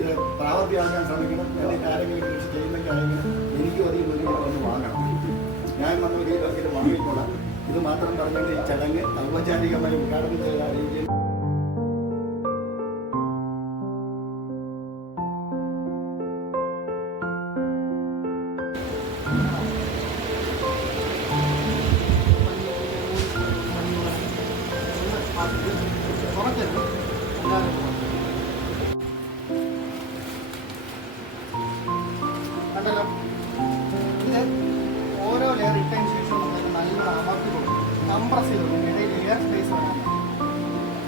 ഇത് പ്രാവർത്തിയാക്കാൻ ശ്രമിക്കണം. എന്നിട്ട് ആരെങ്കിലും കൃഷി ചെയ്യുന്നെങ്കിൽ ആരെങ്കിലും എനിക്കും അധികം മുന്നിൽ വന്ന് വാങ്ങണം. ഞാൻ വന്ന ഒരു ഇതൊക്കെ വാങ്ങിക്കോളാം. ഇത് മാത്രം പറഞ്ഞുകൊണ്ട് ഈ ചടങ്ങ് ഔപചാരികമായി ഉദ്ഘാടനം ചെയ്ത രീതിയിൽ കണ്ടല്ലോ. ഇത് ഓരോ ലെയർ ഇട്ടതിന് ശേഷം നമുക്ക് നല്ല അമർത്തി കൊടുക്കും. കംപ്രസ് ചെയ്ത് കൊടുക്കും. ഇടയിൽ എയർ സ്പേസ് വരാൻ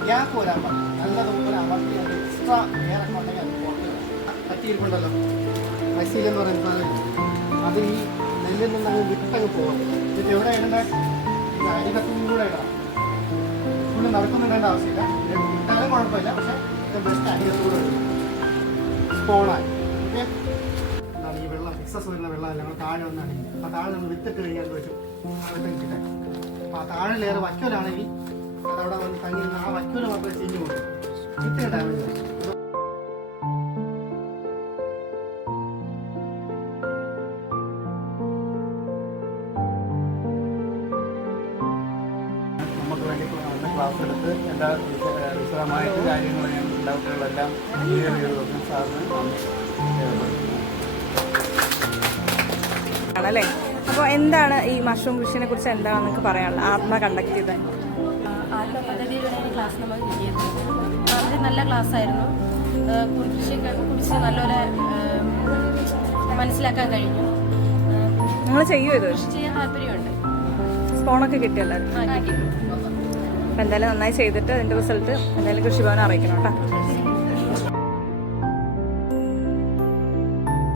ഗ്യാപ്പ് വരാൻ പാടില്ല. നല്ലതുപോലെ അമർത്തി അത് എക്സ്ട്രാ എയർ ഒക്കെ ഉണ്ടെങ്കിൽ അത് പുറത്ത് പറ്റിയിരിപ്പുണ്ടല്ലോ. മൈസീൽ എന്ന് പറയുന്നത് അത് ഈ നെല്ലിൽ നിന്ന് അങ്ങ് വിട്ടങ്ങ് പോകാം. ഇത് എവിടെ ഇടേണ്ടത്? ഇത് അരികത്തും കൂടെ ഇടണം. ഫുള്ള് നടക്കുന്നുണ്ടേണ്ട ആവശ്യമില്ല. ഇട്ടാലും കുഴപ്പമില്ല. പക്ഷേ ഇത് ബെസ്റ്റ് അരികത്തൂടെ ഇടും സ്പോണായി. ഓക്കെ, ഈ വെള്ളം എക്സസ് വരുന്ന വെള്ളം ഞങ്ങൾ താഴെ വന്നാണ്. അപ്പോൾ താഴെ നമ്മൾ വിത്തിട്ട് കഴിഞ്ഞാൽ വെച്ചു വെച്ചിട്ട് അപ്പോൾ ആ താഴെ ലെയർ വയ്ക്കലാണെങ്കിൽ അതവിടെ വന്ന് തങ്ങി ആ വയ്ക്കല് മാത്രമേ ചീഞ്ഞു പോകും. വിത്തിന് ഡാമേജ് ആവും. നമുക്ക് വേണ്ടി ക്ലാസ് എടുത്ത് എല്ലാ വിശദമായിട്ട് കാര്യങ്ങൾ ഡൗട്ടുകളെല്ലാം ക്ലിയർ ചെയ്ത് വെക്കും. സാറിന് ആണല്ലേ. അപ്പോൾ എന്താണ് ഈ മഷ്റൂം കൃഷിനെ കുറിച്ച് എന്താണ് നിങ്ങൾക്ക് പറയാനുള്ളത്? ആത്മ കണ്ടക്ട് ചെയ്ത ആത്മ പദ്ധതിയിലൂടെ ക്ലാസ് നമുക്ക് കിട്ടിയത് വളരെ നല്ല ക്ലാസ്സായിരുന്നു. കൃഷിയെക്കുറിച്ച് നല്ലൊരു മനസ്സിലാക്കാൻ കഴിഞ്ഞു. നിങ്ങൾ ചെയ്യുമോ ഇത്? കൃഷി ചെയ്യാൻ താല്പര്യമുണ്ട്. സ്പോണൊക്കെ കിട്ടിയല്ലോ. കിട്ടി. അപ്പം എന്തായാലും നന്നായി ചെയ്തിട്ട് അതിൻ്റെ റിസൾട്ട് എന്തായാലും കൃഷിഭവനെ അറിയിക്കണം കേട്ടോ.